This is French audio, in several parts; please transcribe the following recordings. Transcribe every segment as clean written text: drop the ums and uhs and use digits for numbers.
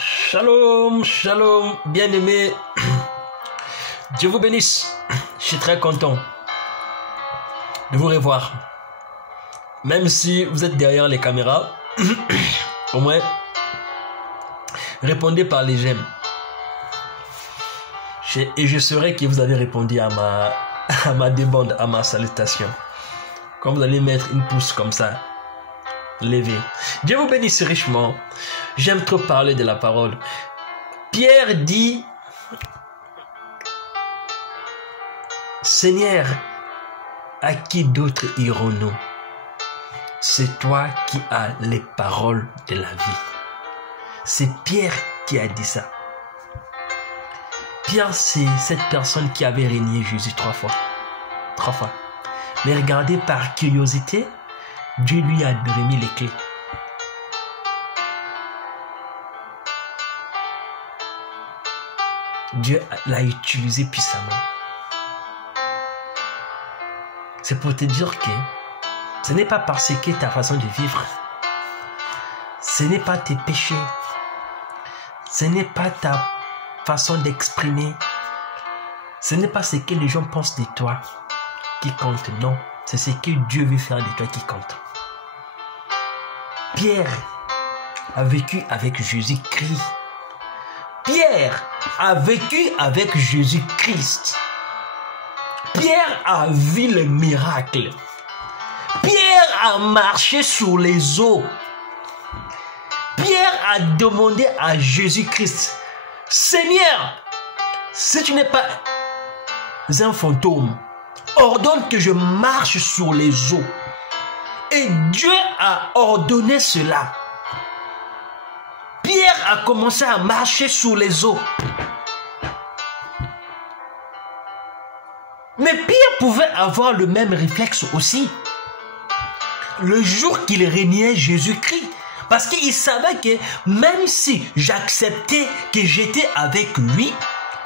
Shalom, shalom, bien-aimés. Dieu vous bénisse. Je suis très content de vous revoir. Même si vous êtes derrière les caméras, au moins, répondez par les j'aime. Et je saurai que vous avez répondu à ma demande, à ma salutation. Quand vous allez mettre une pouce comme ça, levez. Dieu vous bénisse richement. J'aime trop parler de la parole. Pierre dit, Seigneur, à qui d'autre irons-nous? C'est toi qui as les paroles de la vie. C'est Pierre qui a dit ça. Pierre, c'est cette personne qui avait régné Jésus 3 fois. 3 fois. Mais regardez, par curiosité, Dieu lui a remis les clés. Dieu l'a utilisé puissamment. C'est pour te dire que ce n'est pas parce que ta façon de vivre, ce n'est pas tes péchés, ce n'est pas ta façon d'exprimer, ce n'est pas ce que les gens pensent de toi qui compte, non. C'est ce que Dieu veut faire de toi qui compte. Pierre a vécu avec Jésus-Christ. Pierre a vécu avec Jésus-Christ. Pierre a vu le miracle. Pierre a marché sur les eaux. Pierre a demandé à Jésus-Christ, Seigneur, si tu n'es pas un fantôme, ordonne que je marche sur les eaux. Et Dieu a ordonné cela. Pierre a commencé à marcher sur les eaux. Mais Pierre pouvait avoir le même réflexe aussi. Le jour qu'il régnait Jésus-Christ. Parce qu'il savait que même si j'acceptais que j'étais avec lui,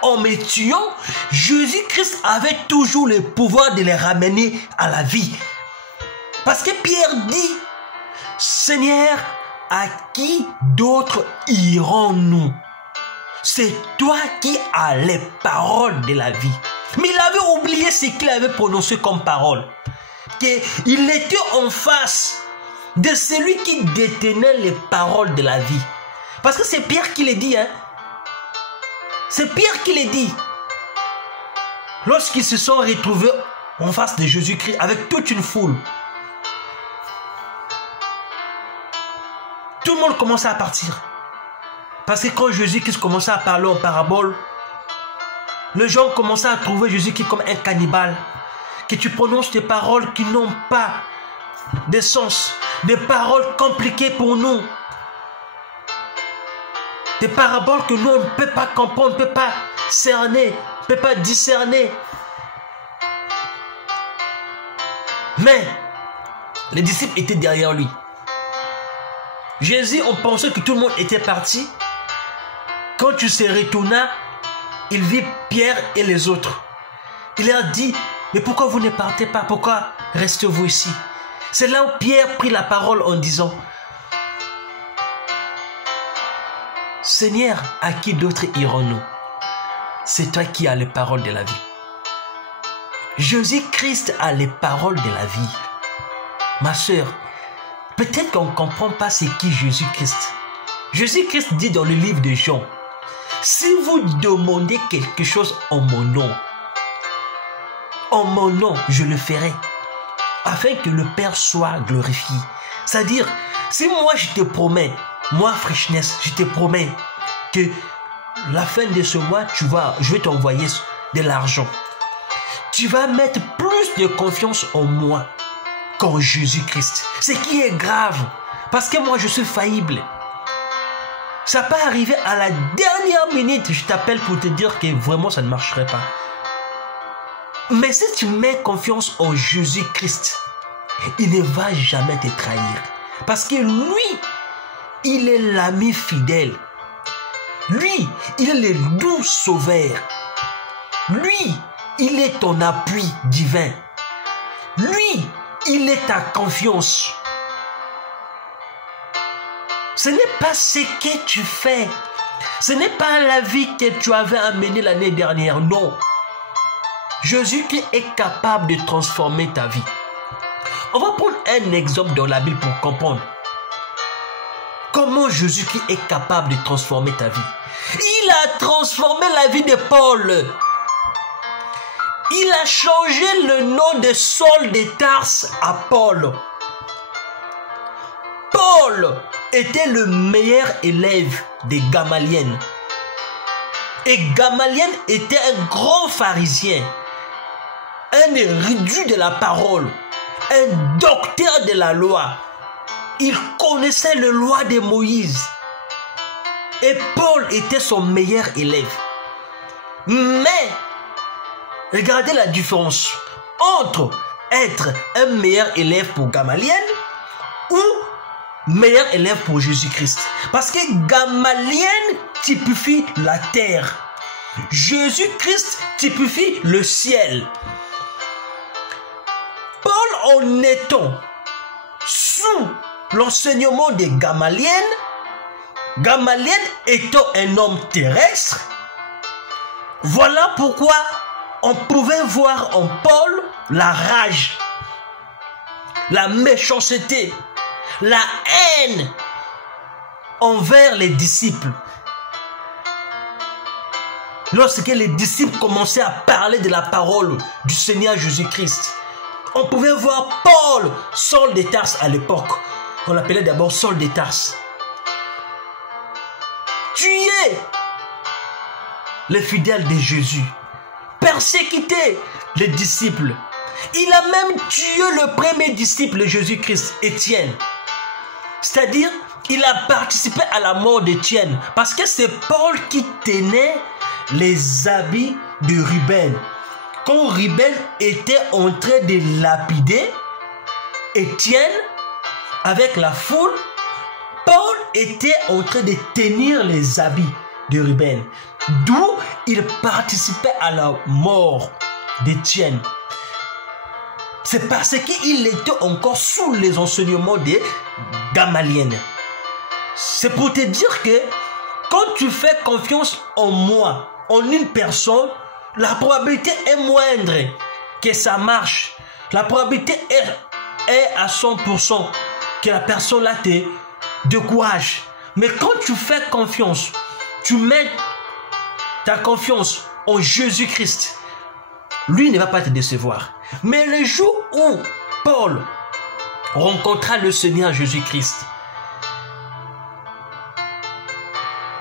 en me tuant, Jésus-Christ avait toujours le pouvoir de les ramener à la vie. Parce que Pierre dit, Seigneur, à qui d'autre irons-nous? C'est toi qui as les paroles de la vie. Mais il avait oublié ce qu'il avait prononcé comme parole. Qu'il était en face de celui qui détenait les paroles de la vie. Parce que c'est Pierre qui le dit, hein. C'est Pierre qui le dit. Lorsqu'ils se sont retrouvés en face de Jésus-Christ avec toute une foule, tout le monde commençait à partir. Parce que quand Jésus-Christ commençait à parler en parabole, les gens commençaient à trouver Jésus-Christ comme un cannibale. Que tu prononces des paroles qui n'ont pas de sens. Des paroles compliquées pour nous. Des paraboles que nous, on ne peut pas comprendre, on ne peut pas cerner, on ne peut pas discerner. Mais les disciples étaient derrière lui. Jésus, on pensait que tout le monde était parti. Quand tu se retournas, il vit Pierre et les autres. Il leur dit, mais pourquoi vous ne partez pas? Pourquoi restez-vous ici? C'est là où Pierre prit la parole en disant, Seigneur, à qui d'autre irons-nous? C'est toi qui as les paroles de la vie. Jésus-Christ a les paroles de la vie. Ma soeur, peut-être qu'on ne comprend pas c'est qui Jésus-Christ. Jésus-Christ dit dans le livre de Jean, si vous demandez quelque chose en mon nom, je le ferai, afin que le Père soit glorifié. C'est-à-dire, si moi je te promets, moi Freshness, je te promets que la fin de ce mois, je vais t'envoyer de l'argent. Tu vas mettre plus de confiance en moi qu'en Jésus-Christ. Ce qui est grave, parce que moi je suis faillible. Ça peut arriver à la dernière minute, je t'appelle pour te dire que vraiment ça ne marcherait pas. Mais si tu mets confiance en Jésus-Christ, il ne va jamais te trahir. Parce que lui, il est l'ami fidèle. Lui, il est le doux sauveur. Lui, il est ton appui divin. Lui, il est ta confiance. Ce n'est pas ce que tu fais. Ce n'est pas la vie que tu avais amenée l'année dernière, non. Jésus-Christ est capable de transformer ta vie. On va prendre un exemple dans la Bible pour comprendre comment Jésus-Christ est capable de transformer ta vie. Il a transformé la vie de Paul. Il a changé le nom de Saul de Tarse à Paul. Paul était le meilleur élève de Gamaliel. Et Gamaliel était un grand pharisien, un érudit de la parole, un docteur de la loi. Il connaissait la loi de Moïse. Et Paul était son meilleur élève. Mais, regardez la différence entre être un meilleur élève pour Gamaliel ou meilleur élève pour Jésus-Christ. Parce que Gamaliel typifie la terre. Jésus-Christ typifie le ciel. Paul, en étant sous l'enseignement de Gamaliel, Gamaliel étant un homme terrestre, voilà pourquoi on pouvait voir en Paul la rage, la méchanceté, la haine envers les disciples. Lorsque les disciples commençaient à parler de la parole du Seigneur Jésus-Christ, on pouvait voir Paul, Saul de Tarse à l'époque. On l'appelait d'abord Saul de Tarse. Tuer les fidèles de Jésus, persécuter les disciples. Il a même tué le premier disciple de Jésus-Christ, Étienne. C'est-à-dire, il a participé à la mort d'Étienne parce que c'est Paul qui tenait les habits de Ruben. Quand Ruben était en train de lapider Étienne avec la foule, Paul était en train de tenir les habits de Ruben. D'où il participait à la mort d'Étienne. C'est parce qu'il était encore sous les enseignements de Gamaliel. C'est pour te dire que quand tu fais confiance en moi, en une personne, la probabilité est moindre que ça marche. La probabilité est à 100% que la personne là te décourage. Mais quand tu fais confiance, tu mets ta confiance en Jésus-Christ, lui ne va pas te décevoir. Mais le jour où Paul rencontra le Seigneur Jésus-Christ,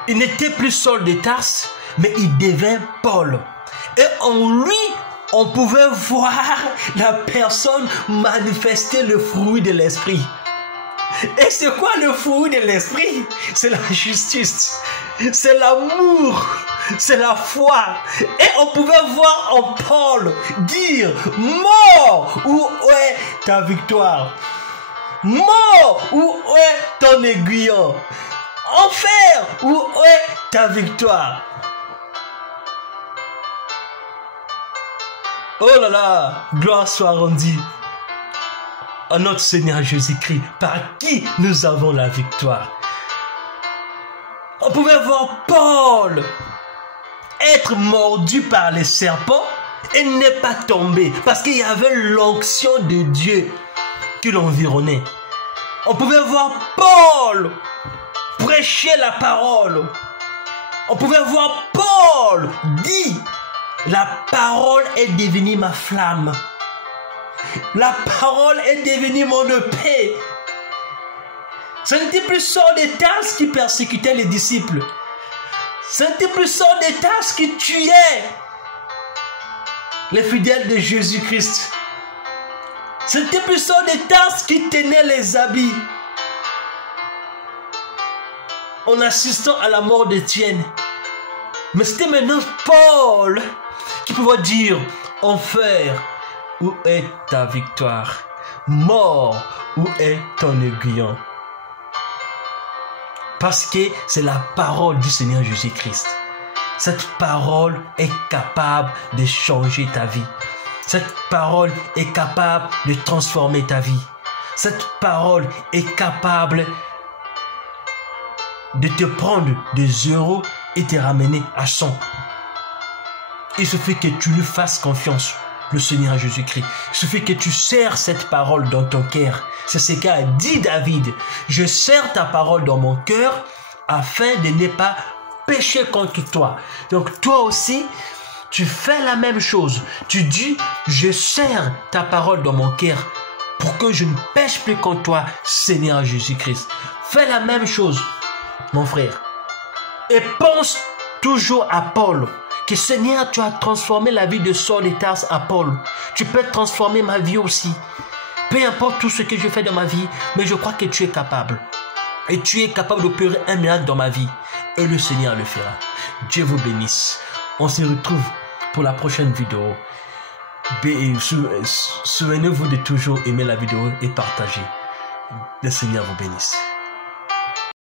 il n'était plus Saul de Tarse, mais il devint Paul. Et en lui, on pouvait voir la personne manifester le fruit de l'esprit. Et c'est quoi le fruit de l'esprit? C'est la justice, c'est l'amour, c'est la foi. Et on pouvait voir en Paul dire: mort, où est ta victoire? Mort, où est ton aiguillon? Enfer, où est ta victoire? Oh là là, gloire soit rendue à notre Seigneur Jésus-Christ, par qui nous avons la victoire. On pouvait voir Paul être mordu par les serpents et n'est pas tombé, parce qu'il y avait l'onction de Dieu qui l'environnait. On pouvait voir Paul prêcher la parole. On pouvait voir Paul dire: la parole est devenue ma flamme. La parole est devenue mon épée. Ce n'était plus Saul de Tarse qui persécutait les disciples. Ce n'était plus Saul de Tarse qui tuait les fidèles de Jésus-Christ. Ce n'était plus Saul de Tarse qui tenait les habits en assistant à la mort d'Étienne. Mais c'était maintenant Paul qui pouvait dire: enfer, où est ta victoire? Mort, où est ton aiguillon? Parce que c'est la parole du Seigneur Jésus-Christ. Cette parole est capable de changer ta vie. Cette parole est capable de transformer ta vie. Cette parole est capable de te prendre de 0 et te ramener à 100. Il suffit que tu lui fasses confiance, le Seigneur Jésus-Christ. Il suffit que tu serres cette parole dans ton cœur. C'est ce qu'a dit David. Je serre ta parole dans mon cœur afin de ne pas pécher contre toi. Donc toi aussi, tu fais la même chose. Tu dis, je serre ta parole dans mon cœur pour que je ne pêche plus contre toi, Seigneur Jésus-Christ. Fais la même chose, mon frère. Et pense toujours à Paul. Que Seigneur, tu as transformé la vie de Saul de Tarse à Paul. Tu peux transformer ma vie aussi. Peu importe tout ce que je fais dans ma vie, mais je crois que tu es capable. Et tu es capable d'opérer un miracle dans ma vie. Et le Seigneur le fera. Dieu vous bénisse. On se retrouve pour la prochaine vidéo. Souvenez-vous de toujours aimer la vidéo et partager. Le Seigneur vous bénisse.